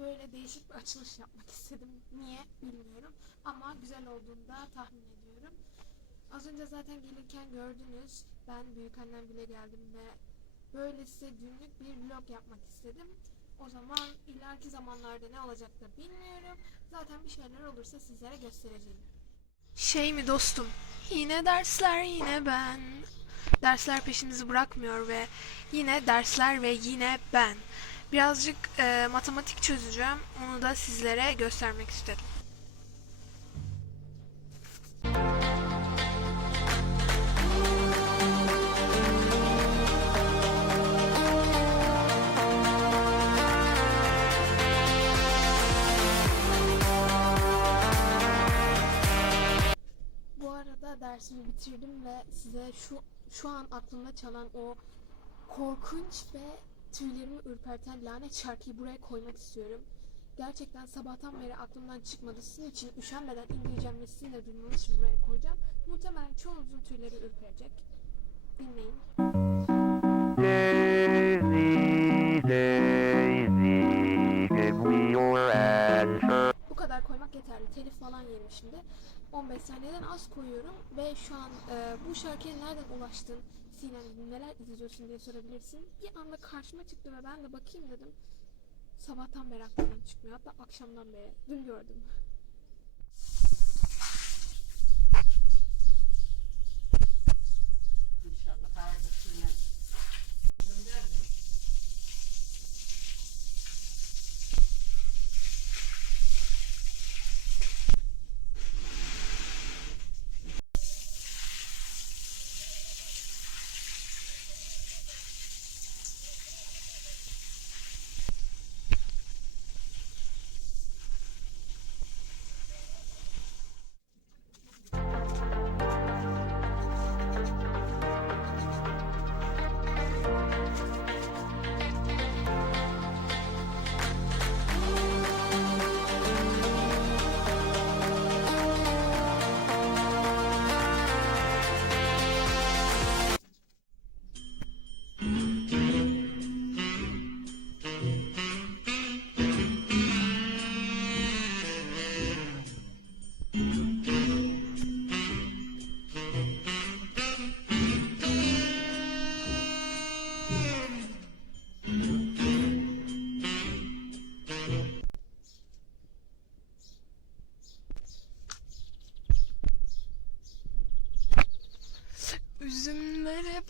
Böyle değişik bir açılış yapmak istedim. Niye bilmiyorum ama güzel olduğunu da tahmin ediyorum. Az önce zaten gelirken gördünüz. Ben büyükannem bile geldim ve böyle size günlük bir vlog yapmak istedim. O zaman ileriki zamanlarda ne olacak da bilmiyorum. Zaten bir şeyler olursa sizlere göstereceğim. Şey mi dostum? Yine dersler yine ben. Dersler peşimizi bırakmıyor ve yine dersler ve yine ben. Birazcık e, matematik çözeceğim. Onu da sizlere göstermek istedim. Bu arada dersimi bitirdim ve size şu şu an aklımda çalan o korkunç ve tüylerimi ürperten lanet şarkıyı buraya koymak istiyorum. Gerçekten sabahtan beri aklımdan çıkmadı. Sizin için üşenmeden indireceğim ve sizin de duymanız için buraya koyacağım. Muhtemelen çoğunuzun tüyleri ürperecek. Dinleyin. Bu kadar koymak yeterli. Telif falan yerim şimdi. 15 saniyeden az koyuyorum ve şu an e, bu şarkıya nereden ulaştın? Sinem neler izliyorsun diye sorabilirsin. Bir anda karşıma çıktı ve ben de bakayım dedim. Sabahtan beri aklımdan çıkmıyor. Hatta akşamdan beri. Dün gördüm.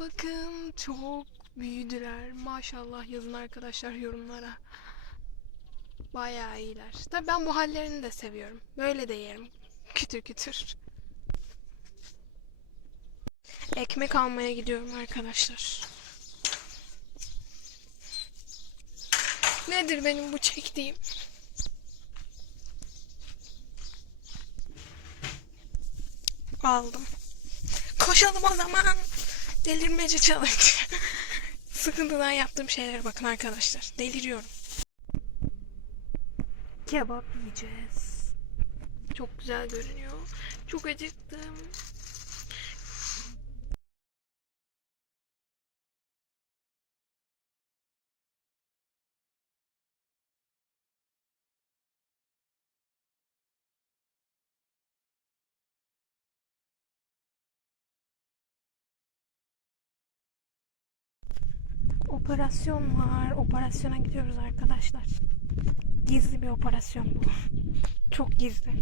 Bakın çok büyüdüler. Maşallah yazın arkadaşlar yorumlara. Bayağı iyiler. Tabii ben bu hallerini de seviyorum. Böyle de yerim. Kütür kütür. Ekmek almaya gidiyorum arkadaşlar. Nedir benim bu çektiğim? Aldım. Koşalım o zaman. Delirmece challenge. Sıkıntıdan yaptığım şeylere bakın arkadaşlar. Deliriyorum. Kebap yiyeceğiz. Çok güzel görünüyor. Çok acıktım. Operasyon var. Operasyona gidiyoruz arkadaşlar. Gizli bir operasyon bu. Çok gizli.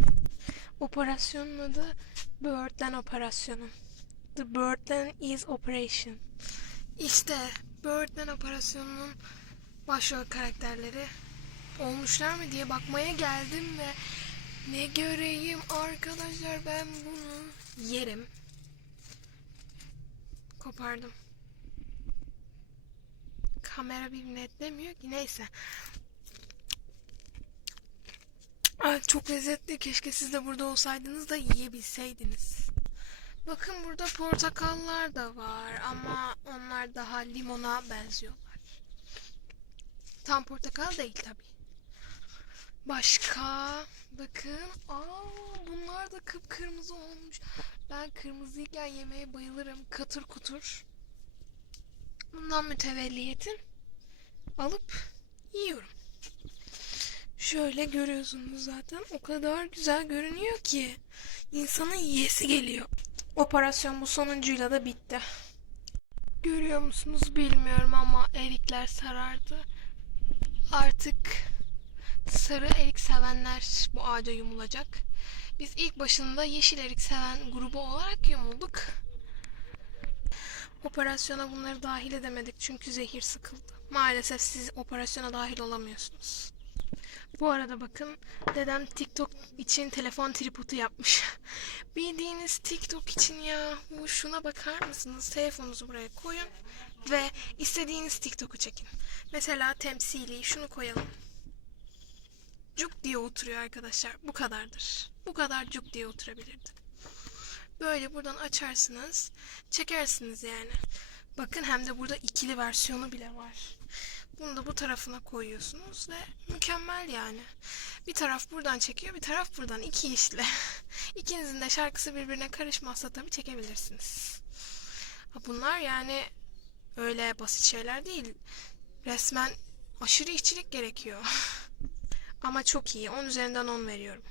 Operasyonun adı Birdland Operasyonu. The Birdland is Operation. İşte Birdland Operasyonu'nun başrol karakterleri olmuşlar mı diye bakmaya geldim ve ne göreyim arkadaşlar ben bunu yerim. Kopardım. Kamera bir netlemiyor ki neyse. Ay çok lezzetli. Keşke siz de burada olsaydınız da yiyebilseydiniz. Bakın burada portakallar da var ama onlar daha limona benziyorlar. Tam portakal değil tabi. Başka bakın aa bunlar da kıpkırmızı olmuş. Ben kırmızıyken yemeye bayılırım. Katır kutur. Bundan mütevelliyetin alıp yiyorum. Şöyle görüyorsunuz zaten. O kadar güzel görünüyor ki insanın yiyesi geliyor. Operasyon bu sonuncuyla da bitti. Görüyor musunuz bilmiyorum ama erikler sarardı. Artık sarı erik sevenler bu ağaca yumulacak. Biz ilk başında yeşil erik seven grubu olarak yumulduk. Operasyona bunları dahil edemedik çünkü zehir sıkıldı. Maalesef siz operasyona dahil olamıyorsunuz. Bu arada bakın dedem TikTok için telefon tripodu yapmış. Bildiğiniz TikTok için ya. Bu şuna bakar mısınız? Telefonunuzu buraya koyun ve istediğiniz TikTok'u çekin. Mesela temsili şunu koyalım. Cuk diye oturuyor arkadaşlar. Bu kadardır. Bu kadar cuk diye oturabilirdi. Böyle buradan açarsınız. Çekersiniz yani. Bakın hem de burada ikili versiyonu bile var. Bunu da bu tarafına koyuyorsunuz ve mükemmel yani. Bir taraf buradan çekiyor, bir taraf buradan. iki işle. İkinizin de şarkısı birbirine karışmazsa tabii çekebilirsiniz. Bunlar yani öyle basit şeyler değil. Resmen aşırı işçilik gerekiyor. Ama çok iyi. 10 üzerinden 10 veriyorum.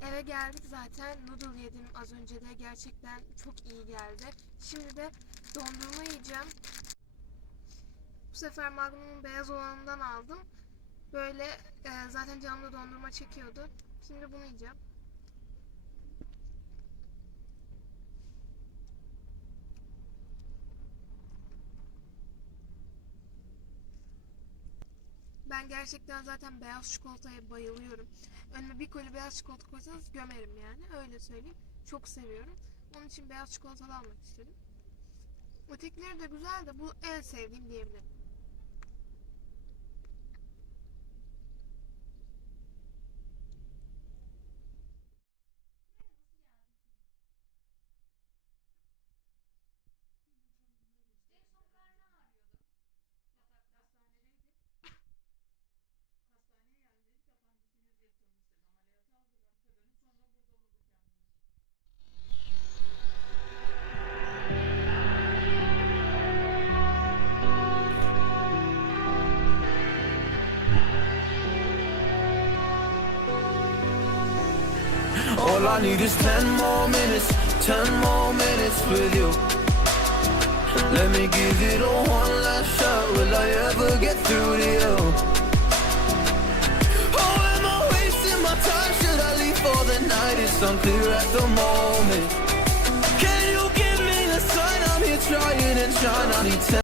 Eve geldik zaten. Noodle yedim az önce de. Gerçekten çok iyi geldi. Şimdi de dondurma yiyeceğim. Bu sefer Magnum'un beyaz olanından aldım. Böyle e, zaten canlı dondurma çekiyordu. Şimdi bunu yiyeceğim. Ben gerçekten zaten beyaz çikolataya bayılıyorum. Önüme bir koli beyaz çikolata koysanız gömerim yani. Öyle söyleyeyim. Çok seviyorum. Onun için beyaz çikolatalı almak istedim. Ötekileri de güzel de bu en sevdiğim diyebilirim. All I need is ten more minutes, ten more minutes with you. Let me give it a one last shot. Will I ever get through to you? Oh, am I wasting my time? Should I leave for the night? It's unclear at the moment. Can you give me a sign? I'm here trying and trying. I need ten.